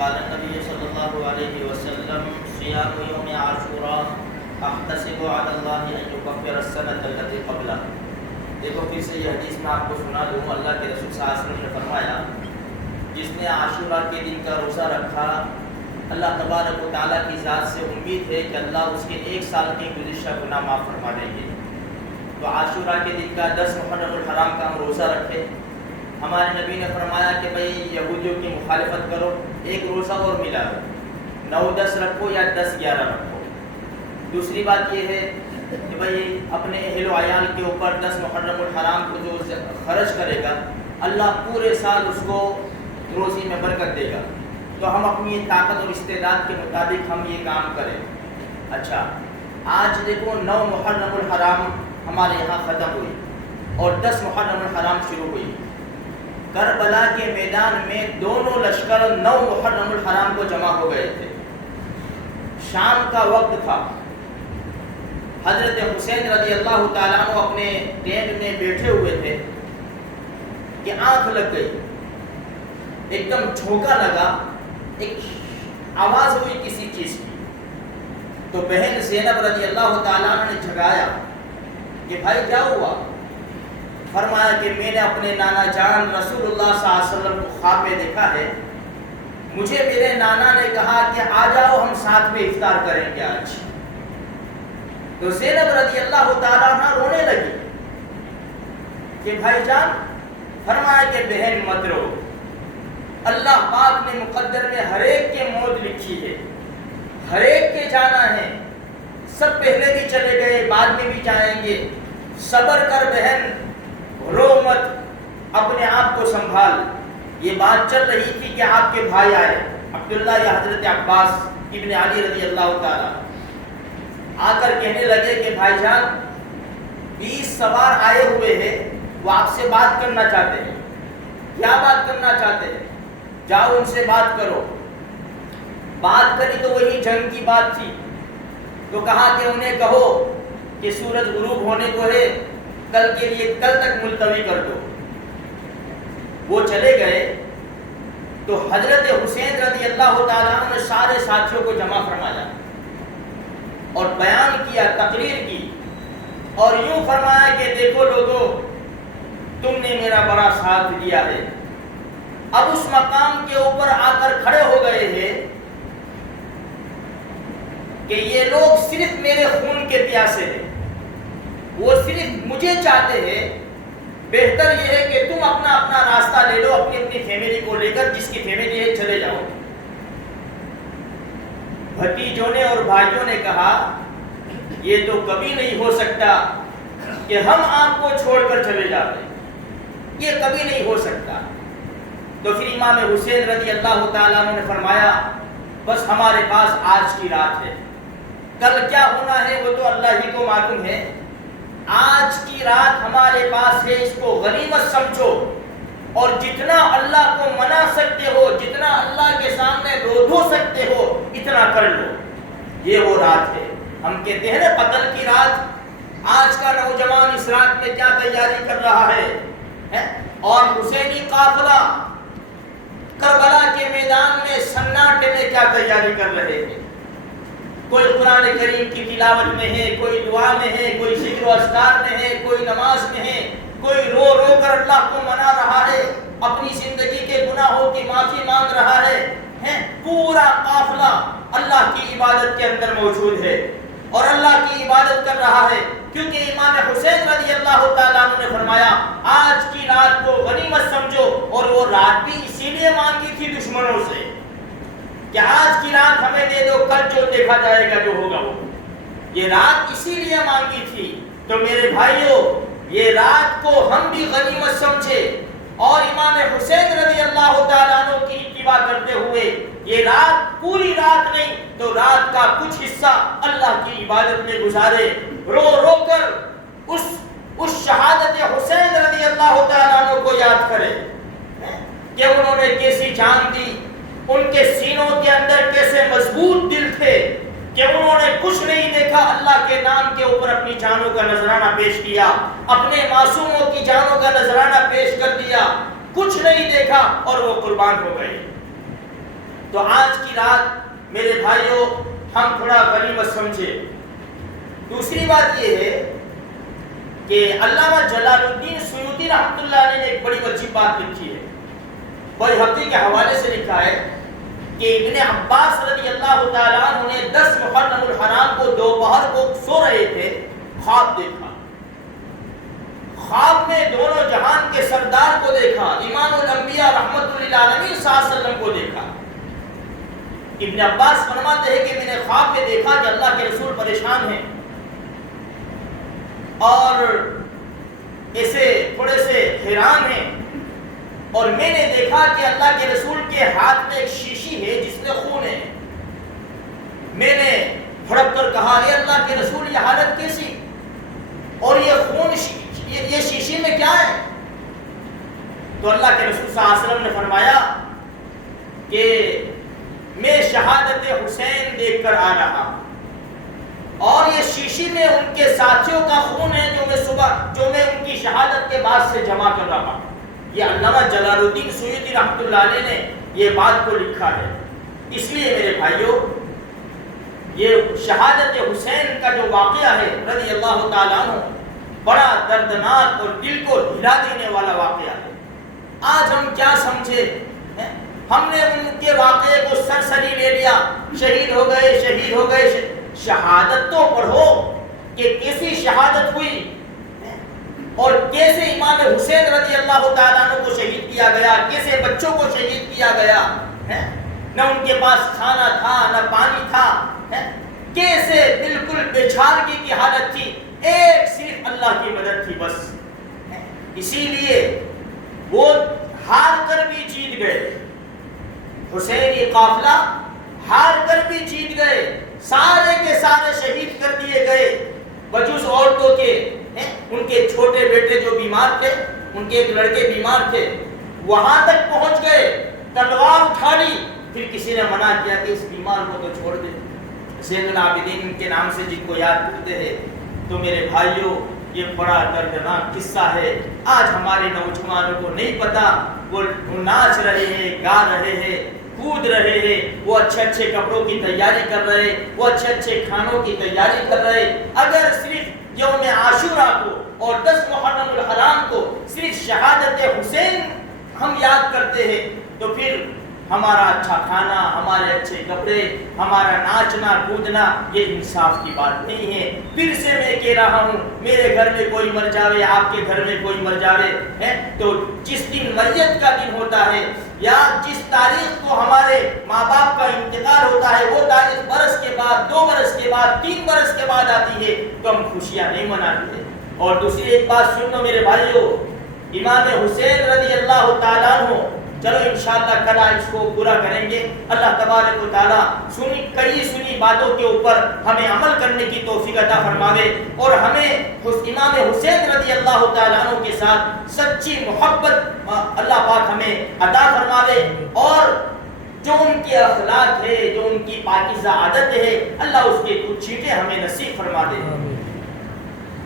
قال النبي صلی اللہ علیہ وسلم صيام يوم عاشوراء احتسب على الله ان يكفر السنة التي قبلها. دیکھو پھر سے یہ حدیث میں آپ کو سنا دوں. اللہ کے رسول صلی اللہ علیہ وسلم نے فرمایا جس نے عاشوراء کے دن کا روزہ رکھا اللہ تبارک و تعالیٰ کی ذات سے امید ہے کہ اللہ اس کے 1 سال کے گزشتہ گناہ معاف فرما دیں گے. تو عاشوراء کے دن کا 10 محرم الحرام کا ہم روزہ رکھے. ہمارے نبی نے فرمایا کہ بھئی یہودیوں کی مخالفت کرو, ایک روزہ اور ملا دو, 9-10 رکھو یا 10-11 رکھو. دوسری بات یہ ہے کہ بھئی اپنے اہل و عیال کے اوپر 10 محرم الحرام کو جو خرچ کرے گا اللہ پورے سال اس کو روزی میں برکت دے گا. تو ہم اپنی طاقت اور استعداد کے مطابق ہم یہ کام کریں. اچھا آج دیکھو 9 محرم الحرام ہمارے یہاں ختم ہوئی اور 10 محرم الحرام شروع ہوئی. کربلا کے میدان میں دونوں لشکر 9 محرم الحرام کو جمع ہو گئے تھے. شام کا وقت تھا. حضرت حسین رضی اللہ تعالیٰ عنہ اپنے ٹینٹ میں بیٹھے ہوئے تھے کہ آنکھ لگ گئی, ایک دم جھونکا لگا, ایک آواز ہوئی کسی چیز کی. تو بہن زینب رضی اللہ تعالیٰ عنہ نے جھگایا کہ بھائی کیا ہوا؟ فرمایا کہ میں نے اپنے نانا جان رسول اللہ صلی اللہ علیہ وسلم کو خواب میں دیکھا ہے. مجھے میرے نانا نے کہا کہ آ جاؤ ہم ساتھ میں افطار کریں گے آج. تو زینب رضی اللہ تعالیٰ عنہ رونے لگی کہ بھائی جان. فرمایا کہ بہن مت رو, اللہ پاک نے مقدر میں ہر ایک کے موت لکھی ہے, ہر ایک کے جانا ہے. سب پہلے بھی چلے گئے, بعد میں بھی جائیں گے. صبر کر بہن, رو مت, اپنے آپ کو سنبھال. یہ بات چل رہی تھی کہ آپ کے بھائی آئے عبداللہ یا حضرت عباس ابن علی رضی اللہ تعالیٰ, آ کر کہنے لگے کہ بھائی جان 20 سوار آئے ہوئے ہیں, وہ آپ سے بات کرنا چاہتے ہیں. کیا بات کرنا چاہتے ہیں؟ جاؤ ان سے بات کرو. بات کری تو وہی جنگ کی بات تھی. تو کہا کہ انہیں کہو کہ سورج غروب ہونے کو ہے, کل کے لیے کل تک ملتوی کر دو. وہ چلے گئے. تو حضرت حسین رضی اللہ تعالیٰ عنہ نے سارے ساتھیوں کو جمع فرمایا اور بیان کیا, تقریر کی, اور یوں فرمایا کہ دیکھو لوگوں, تم نے میرا بڑا ساتھ دیا ہے. اب اس مقام کے اوپر آ کر کھڑے ہو گئے ہیں کہ یہ لوگ صرف میرے خون کے پیاسے ہیں, وہ صرف مجھے چاہتے ہیں. بہتر یہ ہے کہ تم اپنا اپنا راستہ لے لو, اپنی اپنی فیملی کو لے کر, جس کی فیملی ہے چلے جاؤ. بھتیجوں نے اور بھائیوں نے کہا یہ تو کبھی نہیں ہو سکتا کہ ہم آپ کو چھوڑ کر چلے جاتے, یہ کبھی نہیں ہو سکتا. تو پھر امام حسین رضی اللہ تعالیٰ عنہ نے فرمایا بس ہمارے پاس آج کی رات ہے, کل کیا ہونا ہے وہ تو اللہ ہی کو معلوم ہے. آج کی رات ہمارے پاس ہے, اس کو غنیمت سمجھو, اور جتنا اللہ کو منا سکتے ہو, جتنا اللہ کے سامنے رو دھو سکتے ہو, اتنا کر لو. یہ وہ رات ہے. ہم کہتے ہیں نا قتل کی رات. آج کا نوجوان اس رات میں کیا تیاری کر رہا ہے, اور حسینی قافلہ کربلا کے میدان میں سناٹے میں کیا تیاری کر رہے ہیں. کوئی قرآن کریم کی تلاوت میں ہے, کوئی دعا میں ہے, کوئی ذکر و اذکار میں ہے, کوئی نماز میں ہے, کوئی رو رو کر اللہ کو منا رہا ہے, اپنی زندگی کے گناہوں کی معافی مانگ رہا ہے. پورا قافلہ اللہ کی عبادت کے اندر موجود ہے اور اللہ کی عبادت کر رہا ہے. کیونکہ امام حسین رضی اللہ تعالیٰ عنہ نے فرمایا آج کی رات کو غنیمت سمجھو, اور وہ رات بھی اسی لیے مانگی تھی دشمنوں سے کہ آج کی رات ہمیں دے دو, کل جو دیکھا جائے گا جو ہوگا وہ. یہ رات اسی لیے مانگی تھی. تو میرے بھائیوں, یہ رات کو ہم بھی غنیمت سمجھے اور امام حسین رضی اللہ تعالیٰ عنہ کی اتباع کرتے ہوئے یہ رات, پوری رات نہیں تو رات کا کچھ حصہ اللہ کی عبادت میں گزارے, رو رو کر اس شہادت حسین رضی اللہ تعالیٰ عنہ کو یاد کرے کہ انہوں نے کیسی جان دی, ان کے سینوں کے اندر کیسے مضبوط دل تھے کہ انہوں نے کچھ نہیں دیکھا, اللہ کے نام کے اوپر اپنی جانوں کا نذرانہ پیش کیا, اپنے معصوموں کی جانوں کا نذرانہ پیش کر دیا, کچھ نہیں دیکھا اور وہ قربان ہو گئے. تو آج کی رات میرے بھائیوں ہم تھوڑا غنیمت سمجھے۔ دوسری بات یہ ہے کہ علامہ جلال الدین سیوطی رحمۃ اللہ علیہ نے ایک بڑی عجیب بات لکھی ہے، بیہقی کے حوالے سے لکھا ہے کہ ابن عباس رضی اللہ تعالیٰ عنہ نے 10 محرم الحرام کو دوپہر کو سو رہے تھے، خواب دیکھا۔ خواب میں دونوں جہان کے سردار کو دیکھا، امام الانبیاء رحمت للعالمین صلی اللہ علیہ وسلم کو دیکھا۔ ابن عباس فرماتے ہیں کہ میں نے خواب میں دیکھا کہ اللہ کے رسول پریشان ہیں اور ایسے تھوڑے سے حیران ہیں، اور میں نے دیکھا کہ اللہ کے رسول کے ہاتھ میں ایک شیشی ہے جس میں خون ہے۔ میں نے بھڑک کر کہا اے اللہ کے رسول یہ حالت کیسی، اور یہ خون یہ شیشی میں کیا ہے؟ تو اللہ کے رسول صلی اللہ علیہ وسلم نے فرمایا کہ میں شہادت حسین دیکھ کر آ رہا ہوں، اور یہ شیشی میں ان کے ساتھیوں کا خون ہے جو میں ان کی شہادت کے بعد سے جمع کر رہا ہوں۔ یہ علامہ جلال الدین سیوطی رحمۃ اللہ علیہ نے یہ بات کو لکھا ہے۔ اس لیے میرے بھائیوں یہ شہادت حسین کا جو واقعہ ہے رضی اللہ تعالیٰ عنہ بڑا دردناک اور دل کو ہلا دینے والا واقعہ ہے۔ آج ہم کیا سمجھے، ہم نے ان کے واقعے کو سرسری لے لیا، شہید ہو گئے۔ شہادت تو پڑھو کہ کیسی شہادت ہوئی اور کیسے امام حسین رضی اللہ تعالیٰ عنہ کو شہید کیا گیا، کیسے بچوں کو شہید کیا گیا، نہ ان کے پاس کھانا تھا نہ پانی تھا، کیسے بالکل بےچارگی کی حالت تھی، ایک صرف اللہ کی مدد تھی بس۔ اسی لیے وہ ہار کر بھی جیت گئے، حسینی قافلہ ہار کر بھی جیت گئے، سارے کے سارے شہید کر دیے گئے بجز عورتوں کے۔ ان کے چھوٹے بیٹے جو بیمار تھے، ان کے ایک لڑکے بیمار تھے، وہاں تک پہنچ گئے، تلوار اٹھا لی، پھر کسی نے منع کیا کہ اس بیمار کو تو چھوڑ دے، زین العابدین کے نام سے جن کو یاد کرتے ہیں۔ تو میرے بھائیوں یہ بڑا دردناک قصہ ہے۔ آج ہمارے نوجوانوں کو نہیں پتا، وہ ناچ رہے ہیں، گا رہے ہیں، کود رہے ہیں، وہ اچھے کپڑوں کی تیاری کر رہے، وہ اچھے کھانوں کی تیاری کر رہے۔ اگر صرف یوم عاشوراء کو اور 10 محرم الحرام کو صرف شہادت حسین ہم یاد کرتے ہیں تو پھر ہمارا اچھا کھانا، ہمارے اچھے کپڑے، ہمارا ناچنا کودنا یہ انصاف کی بات نہیں ہے۔ پھر سے میں کہہ رہا ہوں، میرے گھر میں کوئی مر جاوے، آپ کے گھر میں کوئی مر جاوے تو جس دن میت کا دن ہوتا ہے یا جس تاریخ کو ہمارے ماں باپ کا انتقال ہوتا ہے، وہ تاریخ برس کے بعد، 2 برس کے بعد، 3 برس کے بعد آتی ہے تو ہم خوشیاں نہیں مناتے ہیں۔ اور دوسری ایک بات سن لو میرے بھائیوں، امام حسین رضی اللہ تعالیٰ عنہ، چلو انشاءاللہ کل اس کو پورا کریں گے۔ اللہ تبارک و تعالیٰ کئی سنی باتوں کے اوپر ہمیں عمل کرنے کی توفیق عطا فرماوے اور ہمیں امام حسین رضی اللہ تعالیٰ عنہ کے ساتھ سچی محبت اللہ پاک ہمیں عطا فرماوے، اور جو ان کے اخلاق ہے، جو ان کی پاکیزہ عادت ہے، اللہ اس کے کچھ چیزیں ہمیں نصیب فرما دے۔